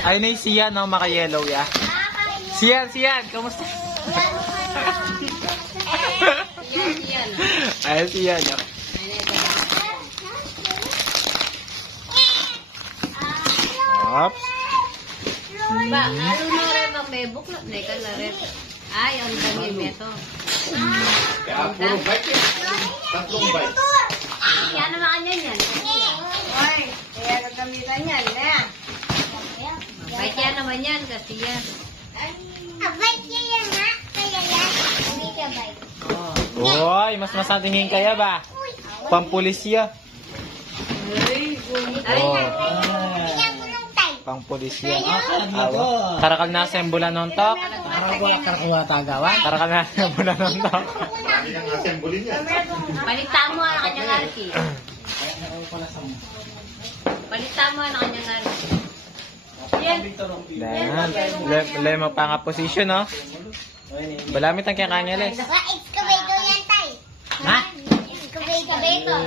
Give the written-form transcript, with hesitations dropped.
Ayun na yung Sian, no? Maka-yellow, ya. Sian, kamusta? Ayun, Sian, no? Oops. Ba, ano na rin bang may buklot na ikaw na rin. Ay, ang dami meto. Kaya puro bike eh. Tatlong bike. Kaya naman kanya yan. Oy, kaya gagamitan yan, na. Bay kaya naman yan kasi yan. Abay kaya nga, kaya yan. Hindi ka bay. Uy, mas masatingin kaya ba? Pampulisya. Ay, Kaya mo nung tay. Pampulisya. Tarakal na sembula nontok. Tarakal na sembula nontok. Marami kang assembly niya. palita mo ang kanyang arki. Palita mo ang kanyang arki. Lema pa nga posisyon, no? Balamit ang kanya-kanyalis. Excavator yan tay. Ha? Excavator.